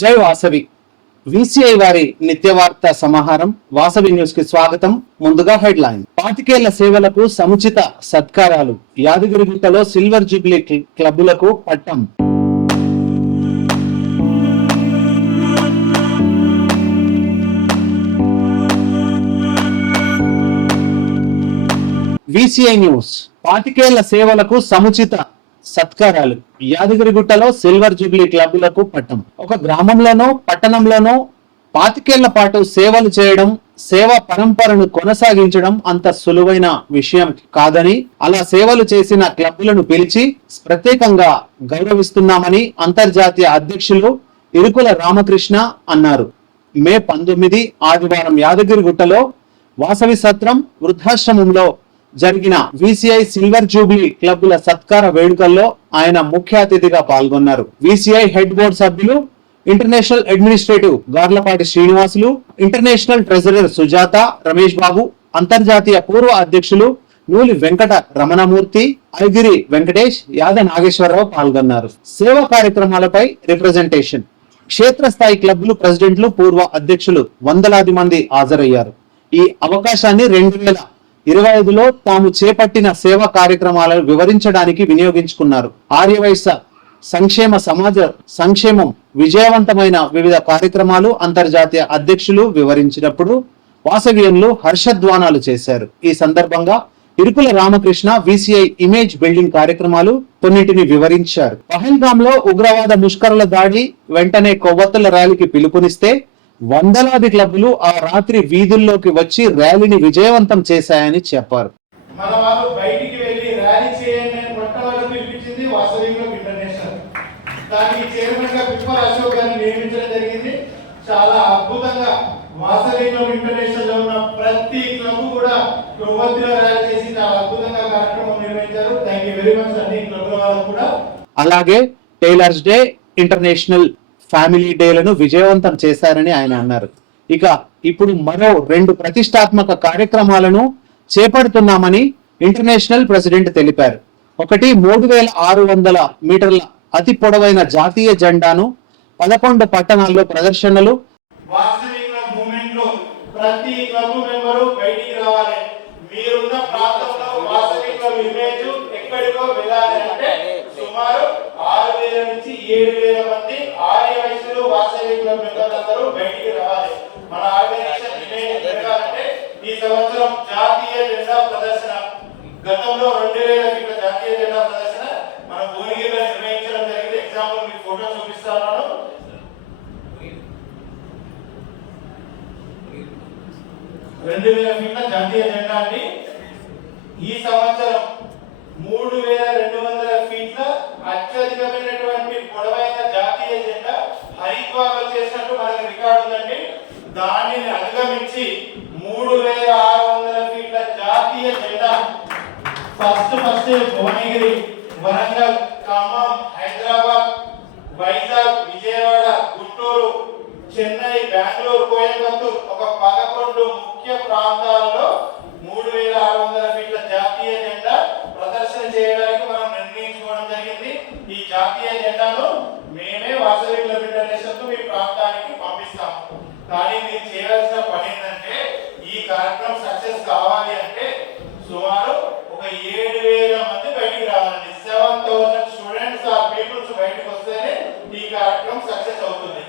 జై వాసవి. విసిఐ వారి నిత్యవార్త సమాహారం. వాసవి న్యూస్కి స్వాగతం. ముందుగా హెడ్ లైన్ పాతికేళ్ళ సేవలకు సముచిత సత్కారాలు. యాదగిరిగుట్టలో సిల్వర్ జూబ్లీ క్లబ్బులకు పట్టం. VCI news. పాతికేళ్ళ సేవలకు సముచిత సత్కారాలు. యాదగిరిగుట్టలో సిల్వర్ జూబ్లీ క్లబ్లకు పట్టం. ఒక గ్రామంలోనో పట్టణంలోనో పాతికేళ్ళ పాటు సేవలు చేయడం సేవా పరంపరను కొనసాగించడం అంత సులువైన విషయం కాదని అలా సేవలు చేసిన క్లబ్లను పిలిచి ప్రత్యేకంగా గౌరవిస్తున్నామని అంతర్జాతీయ అధ్యక్షులు ఇరుకుల రామకృష్ణ అన్నారు. మే పంతొమ్మిది ఆదివారం యాదగిరిగుట్టలో వాసవి సత్రం వృద్ధాశ్రమంలో జరిగిన విసిఐ సిల్వర్ జూబ్లీ క్లబ్ల సత్కార వేడుకల్లో ఆయన ముఖ్య అతిథిగా పాల్గొన్నారు. విసిఐ హెడ్ బోర్డు సభ్యులు international administrative Garlapati Srinivasulu international treasurer Sujatha Ramesh Babu అంతర్జాతీయ పూర్వ అధ్యక్షులు నూలి వెంకట రమణమూర్తి ఐగిరి వెంకటేష్ యాద నాగేశ్వరరావు పాల్గొన్నారు. సేవా కార్యక్రమాలపై రిప్రజెంటేషన్. క్షేత్రస్థాయి క్లబ్లు ప్రెసిడెంట్లు పూర్వ అధ్యక్షులు వందలాది మంది హాజరయ్యారు. ఈ అవకాశాన్ని రెండు వేల ఇరవై ఐదులో తాము చేపట్టిన సేవా కార్యక్రమాలను వివరించడానికి వినియోగించుకున్నారు. ఆర్యవైశ్య సంక్షేమ సమాజ సంక్షేమం విజయవంతమైన వివిధ కార్యక్రమాలు అంతర్జాతీయ అధ్యక్షులు వివరించినప్పుడు వాసవ్యంలు హర్షధ్వానాలు చేశారు. ఈ సందర్భంగా Irukula Ramakrishna VCI image building కార్యక్రమాలు కొన్నిటిని వివరించారు. పహల్గామ్లో ఉగ్రవాద ముష్కరుల దాడి వెంటనే కొవ్వొత్తుల ర్యాలీకి పిలుపునిస్తే వందలాది క్లబ్లు ఆ రాత్రి వీధుల్లోకి వచ్చి ర్యాలీని విజయవంతం చేశాయని చెప్పారు. మన వాళ్ళు బయటికి వెళ్ళి ర్యాలీ చేయండి అని కొత్త వాళ్ళు పిలిపించింది వాసవిలో ఇంటర్నేషనల్ దానికి చైర్మన్గా పిప్పర్ అశోక్ గారిని నియమించడం జరిగింది. చాలా అద్భుతంగా వాసవిలో ఇంటర్నేషనల్లో ఉన్న ప్రతి క్లబ్ కూడా కొవ్వొత్తిలో ర్యాలీ చేసి చాలా అద్భుతంగా కార్యక్రమం నిర్వహించారు. థ్యాంక్ యూ వెరీ మచ్ అన్ని క్లబ్ల వాళ్ళకు కూడా. అలాగే టైలర్స్ డే ఇంటర్నేషనల్ ఫ్యామిలీ డేలను విజయవంతం చేశారని ఆయన అన్నారు. ఇక ఇప్పుడు మరో రెండు ప్రతిష్టాత్మక కార్యక్రమాలను చేపడుతున్నామని ఇంటర్నేషనల్ ప్రెసిడెంట్ తెలిపారు. ఒకటి మూడు వేల ఆరు వందల మీటర్ల అతి పొడవైన జాతీయ జెండాను పదకొండు పట్టణాల్లో ప్రదర్శనలు ప్రతి క్లబ్ మెంబరు బయటికి రావాలి. మీరున్న ప్రాంతంలో వాస్తవిక ఇమేజ్ అందరూ బయటికి రావాలి. మన ఆర్గనైజేషన్ ఇమేజ్ పెరగాలంటే ఈ సంవత్సరం జాతీయ జెండా ప్రదర్శన గతంలో రెండు వేల ఫీట్ల జాతీయ జెండా ప్రదర్శన మన భువనగిరిలో నిర్వహించడం జరిగింది. ఎగ్జాంపుల్ మీకు ఫోటో చూపిస్తాను రెండు వేల ఫీట్ల జాతీయ జెండా అండి. ఈ సంవత్సరం మూడు వేల రెండు వందల ఫీట్ల అత్యధికమైనటువంటి పొడవైన జాతీయ హరిద్వార్లో చేసినట్టు మనకి రికార్డు ఉందండి. దానిని అధిగమించి మూడు వేల ఆరు వందల ఫీట్ల జాతీయ జెండా ఫస్ట్ ఫస్ట్ భువనగిరి వరంగల్ ఖమ్మం హైదరాబాద్ వైజాగ్ విజయవాడ గుంటూరు చెన్నై బెంగళూరు కోయంబత్తూరు ఒక పదకొండు ముఖ్య ప్రాంతాల్లో మూడు వేల ఆరు వందల ఫీట్ల జాతీయ జెండా ప్రదర్శన చేయడానికి మనం నిర్ణయించుకోవడం జరిగింది ఈ జాతీయ జెండాను మేమే వాసవి క్లబ్ ఇంటర్నేషనల్కు మీ ప్రాంతానికి పంపిస్తాము కానీ మీరు చేయాల్సిన పని ఏంటంటే ఈ కార్యక్రమం సక్సెస్ కావాలి అంటే సుమారు ఒక ఏడు వేల మంది బయటికి రావాలండి సెవెన్ థౌసండ్ స్టూడెంట్స్ ఆ పీపుల్స్ బయటకు వస్తేనే ఈ కార్యక్రమం సక్సెస్ అవుతుంది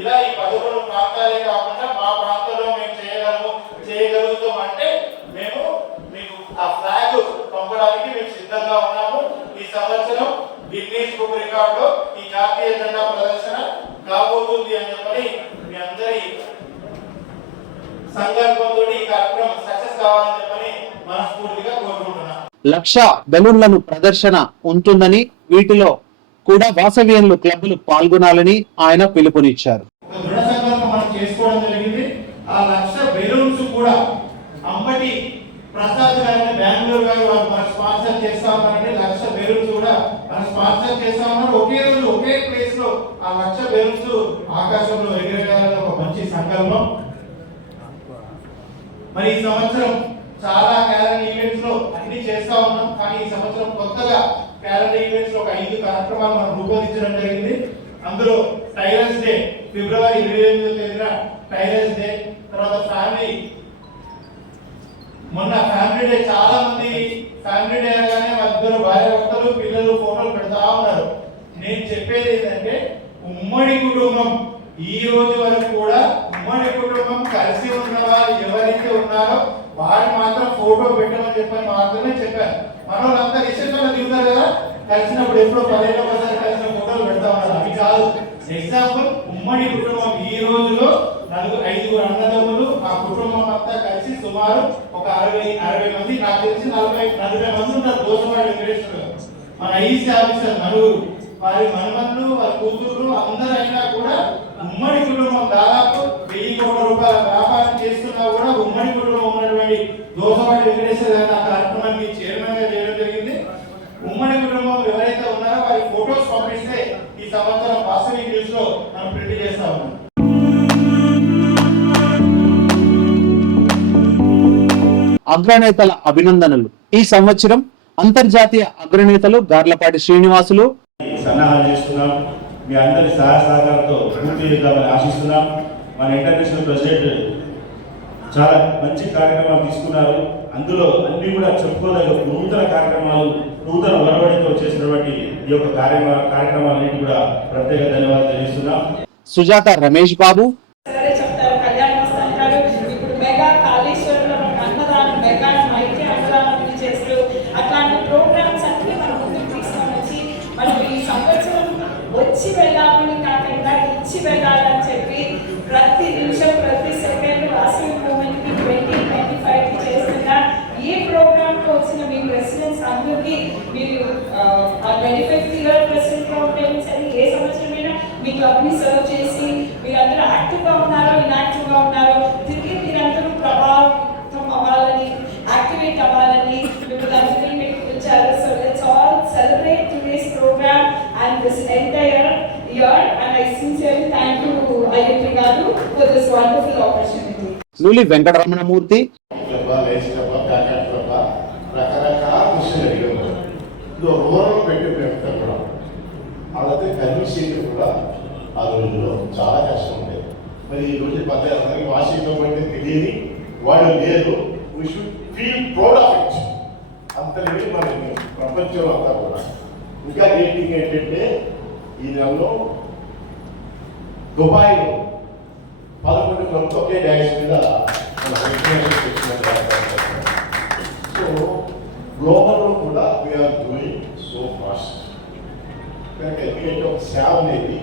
ఇలా ఈ పదకొండు ప్రాంతాలే కాకుండా మా ప్రాంతంలో మేము చేయగలము చేయగలుగుతాం అంటే మేము మీకు ఆ ఫ్లాగ్ పంపడానికి మేము సిద్ధంగా ఉన్నాము ఈ సంవత్సరం గిన్నీస్ బుక్ రికార్డులో ఈ జాతీయ జెండా ప్రదర్శన కాబోతుంది అని చెప్పని మీ అందరి సంకల్పంతో ఈ కార్యక్రమం సక్సెస్ కావాలని చెప్పని మనస్ఫూర్తిగా కోరుకుంటున్నాను లక్ష బెలూన్లను ప్రదర్శన ఉంటుందని వీటిలో కూడా వాసవ్యంలు క్లబ్లు పాల్గొనాలని ఆయన పిలుపునిచ్చారు. ఒక దృఢ సంకల్పం మనం చేసుకోవడం జరిగింది. ఆ లక్ష బెలూన్స్ కూడా అంబటి ప్రసాద్ గారిని బెంగళూరు గారు వారు మనకు స్పాన్సర్ చేస్తా ఉన్నారంటే లక్ష బెలూన్స్ కూడా మనం స్పాన్సర్ చేస్తా ఉన్నారు. ఒకే రోజు ఒకే ప్లేస్లో ఆ లక్ష బెలూన్స్ ఆకాశంలో ఎగిరేయాలని ఒక మంచి సంకల్పం. మరి ఈ సంవత్సరం చాలా క్యాలెండర్ ఈవెంట్స్లో అన్ని చేస్తా ఉన్నాం. కానీ ఈ సంవత్సరం కొత్తగా క్యాలెండర్ ఈవెంట్స్లో ఒక ఐదు కార్యక్రమాలు మనం రూపొందించడం జరిగింది. అందులో టైలర్స్ డే ఫిబ్రవరి ఇరవై ఎనిమిదో తేదీన టైలర్స్ డే. తర్వాత ఫ్యామిలీ మొన్న ఫ్యామిలీ డే చాలా మంది ఫ్యామిలీ డే అనగానే వాళ్ళిద్దరు భార్య భర్తలు పిల్లలు ఫోటోలు పెడతా ఉన్నారు. నేను చెప్పేది ఏంటంటే ఉమ్మడి కుటుంబం ఈ రోజు వరకు కూడా ఉమ్మడి కుటుంబం కలిసి ఉన్న వాళ్ళు ఎవరైతే ఉన్నారో వారు మాత్రం ఫోటో పెట్టమని చెప్పని మాత్రమే చెప్పారు. మన వాళ్ళంతా రిసెప్షన్ దిగుతారు కదా? కలిసినప్పుడు ఎప్పుడో పదిహేను ఒకసారి కలిసిన ఫోటోలు పెడతా ఉన్నారు. అవి కాదు. ఎగ్జాంపుల్ ఉమ్మడి కుటుంబం ఈ రోజులో నలుగురు ఐదుగురు అన్నదమ్ములు ఆ కుటుంబం అంతా కలిసి సుమారు ఒక అరవై అరవై మంది నాకు తెలిసి నలభై నలభై మంది ఉన్నారు దోసవాడి వెంకటేశ్వర గారు. మన ఐసీ ఆఫీసర్ నలుగురు. వారి మనమన్లు వారి కూతురు అందరైనా కూడా ఉమ్మడి కుటుంబం. దాదాపు వెయ్యి కోట్ల రూపాయల వ్యాపారం చేస్తున్నా కూడా ఉమ్మడి కుటుంబం ఉన్నటువంటి దోసవాడి వెంకటేశ్వర గారిని ఆ కార్యక్రమానికి చైర్మన్గా చేయడం జరిగింది. ఉమ్మడి కుటుంబం ఎవరైతే ఉన్నారో వారి ఫొటోస్ పంపిస్తే ఈ సంవత్సరం వాస్తవిక న్యూస్లో మనం ప్రింట్ చేస్తా ఉన్నాం. అగ్రనేతల అభినందనలు. ఈ సంవత్సరం అంతర్జాతీయ అగ్రనేతలు గార్లపాటి శ్రీనివాసులు సన్నాహాలు చేస్తున్నాం. మీ అందరి సహాయ సహకారంతో పూర్తి చేద్దామని ఆశిస్తున్నాం. మన ఇంటర్నేషనల్ ప్రెసిడెంట్ చాలా మంచి కార్యక్రమాలు తీసుకున్నారు. అందులో అన్ని కూడా చెప్పుకోదగ్గ నూతన కార్యక్రమాలు నూతన వరవడితో చేసినటువంటి ఈ యొక్క కార్యక్రమ కార్యక్రమాలన్నింటి కూడా ప్రత్యేక ధన్యవాదాలు తెలియజేస్తున్నాం. సుజాత రమేష్ బాబు సరే చెప్తారు కళ్యాణ మస్త్ అంటారు ఇప్పుడు మెగా కాళేశ్వరంలో మనకు అన్నదానం మెగా మైకి అన్నదానం చేస్తూ అట్లాంటి ప్రోగ్రామ్స్ అన్ని మనం ముందుకు తీసుకొని వచ్చి మనం ఈ సంవత్సరం వచ్చి వెళ్ళామని కాకుండా ఇచ్చి వెళ్ళాలని చెప్పి ప్రతి నిమిషం ప్రతి సెకండ్ వాసవి మూమెంట్కి ట్వంటీ ట్వంటీ ఫైవ్కి చేస్తున్న ఈ ప్రోగ్రామ్కి వచ్చిన మీ ప్రెసిడెంట్స్ అందరికీ మీరు ఆ ట్వంటీ ఫైవ్ ఇయర్ ప్రెసిడెంట్గా ఉంటే సరే ఏ సంవత్సరమైనా మీ క్లబ్ని సర్వ్ చేసి మీరందరూ యాక్టివ్గా ఉన్నారో ఇన్యాక్టివ్గా ఉన్నారో తిరిగి మీరందరూ ప్రభావితం అవ్వాలని యాక్టివేట్ అవ్వాలని మిమ్మల్ని అందరినీ పెట్టుకొచ్చారు so let's all celebrate today's program and this entire year and I sincerely thank you Ayyappa garu for this wonderful opportunity Nuli Venkataramanamurthy రకరకాల క్వశ్చన్ ఇందులో రూరల్ పెట్టి అదైతే కన్విన్స్ చేయడం కూడా ఆ రోజుల్లో చాలా కష్టం ఉండేది. మరి ఈ రోజు పద్దెనిమిది వాషింగ్టన్ అంటే తెలియని వాళ్ళు లేదు. We should feel proud of it అంత లేదు మన ప్రపంచంలో అంతా కూడా. ఇంకా రేటింగ్ ఏంటంటే ఈ నెలలో దుబాయ్లో పదకొండు క్లబ్స్ ఒకే డ్యాష్ మీద మన తెచ్చినట్టు సో గ్లోబల్లో కూడా వీఆర్ డూయింగ్ సో ఫాస్ట్ కనుక ఎందుకంటే ఒక సేవ అనేది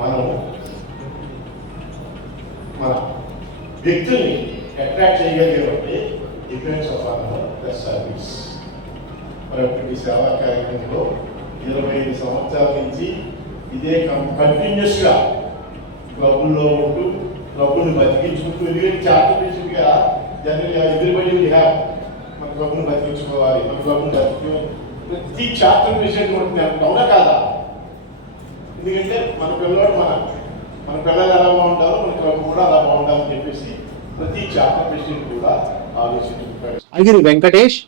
మనం మన వ్యక్తుల్ని అట్రాక్ట్ చేయగలిగామంటే డిఫరెన్స్ ఆఫ్ ద సర్వీస్ మరి ఈ సేవా కార్యక్రమంలో ఇరవై ఐదు సంవత్సరాల నుంచి ఇదే కంటిన్యూస్గా క్లబ్బుల్లో ఉంటూ క్లబ్బుని బతికించుకుంటూ ఎందుకంటే చార్టర్గా జనరల్గా ఎదురుబడి హ్యావ్ మన క్లబ్ను బతికించుకోవాలి మన క్లబ్ను బతికి ప్రతి చాప్టర్ విషయం ఉంటుంది అవునా కాదా? ఎందుకంటే మన పిల్లలు మన మన పిల్లలు ఎలా బాగుంటారో మన క్లబ్ కూడా అలా బాగుండాలని చెప్పేసి ప్రతి విషయం కూడా ఆలోచించుకుంటారు. అగిరి వెంకటేష్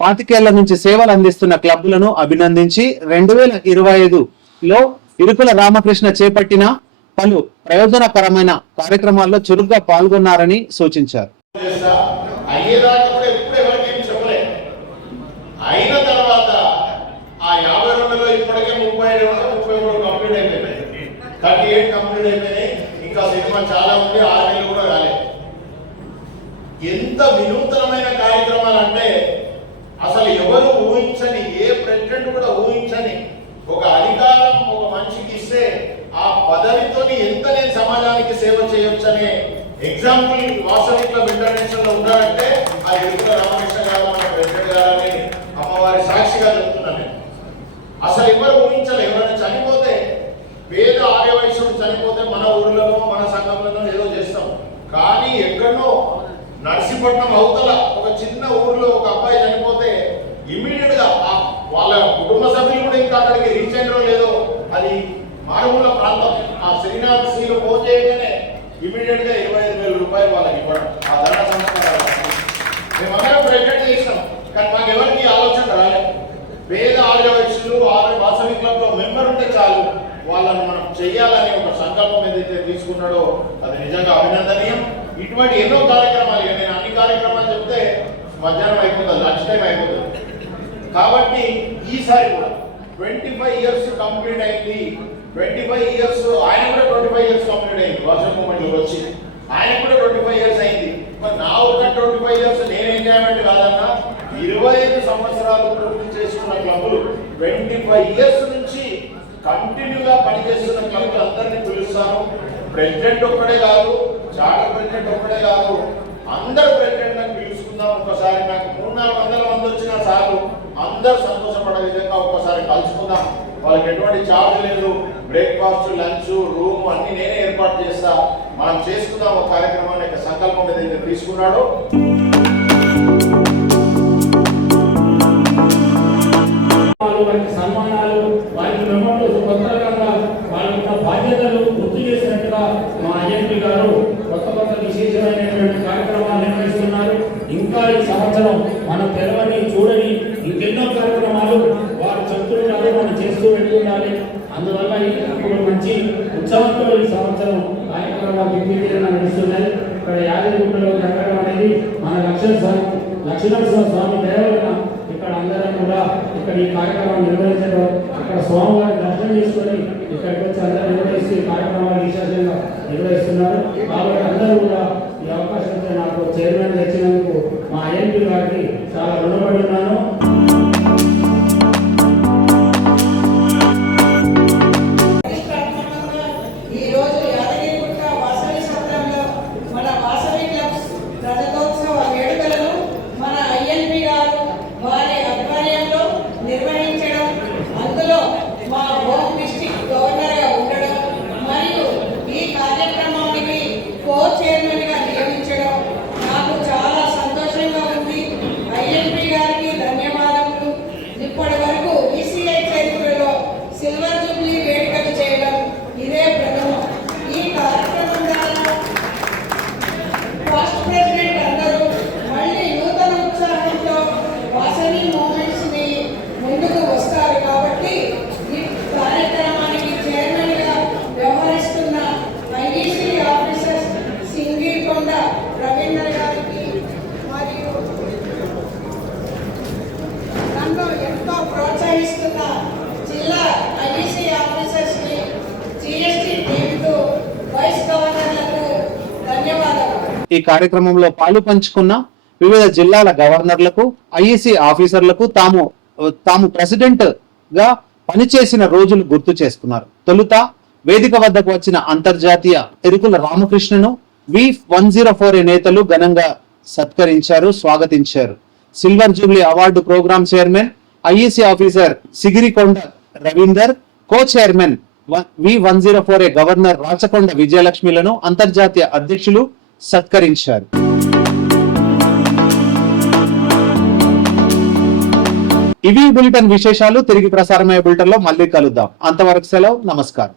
పాతికేళ్ళ నుంచి సేవలు అందిస్తున్న క్లబ్లను అభినందించి రెండు వేల ఇరవై ఐదులో ఇరుకుల రామకృష్ణ చేపట్టిన పలు ప్రయోజనకరమైన కార్యక్రమాల్లో చురుగ్గా పాల్గొన్నారని సూచించారు చేస్తా అయ్యేదాకా కూడా ఎప్పుడు ఎవరికి ఏం చెప్పలే అయిన తర్వాత ఆ యాభై రెండులో ఇప్పటికే ముప్పై ఏడు వందల ముప్పై మూడు కంప్లీట్ అయిపోయినాయి థర్టీ ఎయిట్ కంప్లీట్ అయిపోయినాయి ఇంకా సినిమా చాలా ఉంది ఆరు నెలలు కూడా రాలేదు ఇంత వినూతనమైన కార్యక్రమాలు అంటే అసలు ఎవరు ఊహించని ఏ ప్రెసిడెంట్ కూడా ఊహించని ఒక అధికారం ఒక మనిషికి ఇస్తే ఆ పదవితోని ఎంత నేను సమాజానికి సేవ చేయొచ్చనే ఎగ్జాంపుల్ వాసవిక్లబ్ ఇంటర్నేషనల్లో ఉన్నారంటే ఆ ఎరుకుల రామకృష్ణ గారు మన ప్రెసిడెంట్ గారని అమ్మవారి సాక్షిగా చెప్తున్నాను నేను. అసలు ఎవరు ఊహించలే ఎవరైనా చనిపోతే పేద ఆర్యవైశ్యుడు చనిపోతే మన ఊర్లోనో మన సంఘంలోనో ఏదో చేస్తాం కానీ ఎక్కడో నర్సీపట్నం అవతల ఒక చిన్న ఊర్లో ఒక అబ్బాయి చనిపోతే ఇమీడియట్గా వాళ్ళ కుటుంబ సభ్యులు కూడా ఇంకా అక్కడికి రీచ్ అయినో లేదో అది మారుమూల ప్రాంతం ఆ శ్రీనాథ్ శ్రీలు ఫోన్ చేయగానే ఇమీడియట్గా ఇరవై ఐదు వేల రూపాయలు వాళ్ళకి ఇవ్వడం ఆ ధన సంస్కారాలు మేమందరం ప్రెసిడెంట్ చేసినాం కానీ మాకు ఎవరికి ఆలోచన రాలేదు పేద ఆర్య వైశ్యులు ఆర్య వాసవి క్లబ్లో మెంబర్ ఉంటే చాలు వాళ్ళని మనం చెయ్యాలని ఒక సంకల్పం ఏదైతే తీసుకున్నాడో అది నిజంగా అభినందనీయం. ఇటువంటి ఎన్నో కార్యక్రమాలు నేను కార్యక్రమాలు చెప్తే మధ్యాహ్నం అయిపోతుంది లంచ్ టైం అయిపోతుంది. కాబట్టి ఈసారి కూడా ట్వంటీ ఫైవ్ ఇయర్స్ కంప్లీట్ అయింది. ట్వంటీ ఫైవ్ ఇయర్స్ ఆయన కూడా ట్వంటీ ఫైవ్ ఇయర్స్ కంప్లీట్ అయింది వర్షన్ మూమెంట్ వచ్చి. ఆయన కూడా ట్వంటీ ఫైవ్ ఇయర్స్ అయింది. మరి నా ఒక ట్వంటీ ఫైవ్ ఇయర్స్ నేను ఎంజాయ్మెంట్ కాదన్నా ఇరవై ఐదు సంవత్సరాలు పూర్తి చేసుకున్న క్లబ్లు ట్వంటీ ఫైవ్ ఇయర్స్ నుంచి కంటిన్యూగా పనిచేస్తున్న క్లబ్లు అందరినీ పిలుస్తాను. ప్రెసిడెంట్ ఒక్కడే కాదు చార్టర్ ప్రెసిడెంట్ ఒక్కడే కాదు. అందరు ప్రెసిడెంట్ నాకు పిలుచుకుందాం ఒకసారి నాకు మూడు నాలుగు వందల మంది వచ్చినా చాలు. అందరు సంతోషపడే విధంగా ఒకసారి కలుసుకుందాం. వాళ్ళకి ఎటువంటి చార్జ్ లేదు. బ్రేక్ఫాస్ట్ లంచ్ రూమ్ అన్ని నేనే ఏర్పాటు చేస్తా. మనం చేసుకుందాం ఒక కార్యక్రమాన్ని యొక్క సంకల్పం ఏదైతే తీసుకున్నాడో. సన్మానాలు, వారికి సన్మానాలు వారికి మెమోలు కొత్త రకంగా వాళ్ళ యొక్క బాధ్యతలు గుర్తు చేసినట్టుగా మా ఐఎంపీ గారు కొత్త కొత్త విశేషమైనటువంటి కార్యక్రమాలు నిర్వహిస్తున్నారు ఇంకా ఈ సంవత్సరం మనం తెలవని చూడని ఇంకెన్నో కార్యక్రమాలు వారు చెప్తుంటారు మనం చేస్తూ వెళ్తుండాలి అందువల్ల ఈ- ఇప్పుడు మంచి ఉత్సవంతో ఈ సంవత్సరం కార్యక్రమాలు దిగ్విజయంగా నడుస్తున్నాయి ఇక్కడ యాదగిరిగుట్టలో జరగడం మన లక్ష్మణ స్వామి లక్ష్మణ స్వామి దేవన ఇక్కడ అందరం కూడా ఇక్కడ ఈ కార్యక్రమం నిర్వహించడం ఇక్కడ స్వామివారి దర్శనం చేసుకొని ఇక్కడికి వచ్చి అందరూ నిర్వహిస్తూ ఈ కార్యక్రమాలు విశేషంగా నిర్వహిస్తున్నారు. కాబట్టి అందరూ కూడా ఈ అవకాశం నాకు చైర్మన్ తెచ్చినందుకు మా ఐఎంపీ గారికి చాలా రుణపడి ఉన్నాను రోజు యాదగిరిగుట్ట వాసవి సత్రంలో మన వాసవి క్లబ్స్ రజతోత్సవ వేడుకలను మన ఐఎన్పి గారు వారి ఆధ్వర్యంలో నిర్వహించడం అందులో మా హోమ్ డిస్ట్రిక్ట్ గవర్నర్గా ఉండడం మరియు ఈ కార్యక్రమానికి కో చైర్మన్గా నియమించడం నాకు చాలా సంతోషంగా ఉంది ఐఎన్పి గారికి ధన్యవాదములు ఇప్పటి వరకు ఈసీఐ చరిత్రలో సిల్వర్ జూబ్లీ వేడుకలు చేయడం ఇదే ప్రథమం ఈ కార్యక్రమం ద్వారా ఫస్ట్ ప్రెసిడెంట్ అందరూ మళ్ళీ నూతన ఉత్సాహంతో వాసవి మూమెంట్స్ని ముందుకు వస్తారు కాబట్టి ఈ కార్యక్రమానికి చైర్మన్గా వ్యవహరిస్తున్న ఐఈసీ ఆఫీసర్స్ సింగికొండ రవీంద్ర గారికి మరియు నన్ను ఎంతో ప్రోత్సహిస్తున్న జిల్లా ఐఈసీ ఆఫీసర్స్ని జిఎస్టీ టీంకు వైస్ గవర్నర్లకు ధన్యవాదాలు ఈ కార్యక్రమంలో పాలు పంచుకున్న వివిధ జిల్లాల గవర్నర్లకు ఐఈసీ ఆఫీసర్లకు తాము తాము ప్రెసిడెంట్గా పనిచేసిన రోజులు గుర్తు చేసుకున్నారు. తొలుత వేదిక వద్దకు వచ్చిన అంతర్జాతీయ ఎరుకుల రామకృష్ణను వి వన్ జీరో ఫోర్ నేతలు ఘనంగా సత్కరించారు స్వాగతించారు. Silver jubilee award program chairman IEC officer Sigirikonda Ravinder co chairman V one zero four A governor Rachakonda విజయలక్ష్మిలను అంతర్జాతీయ అధ్యక్షులు సత్కరించారు. ఇవి బులెటిన్ విశేషాలు. తిరిగి ప్రసారమయ్యే బులెటిన్లో మళ్ళీ కలుద్దాం. అంతవరకు సెలవు. నమస్కారం.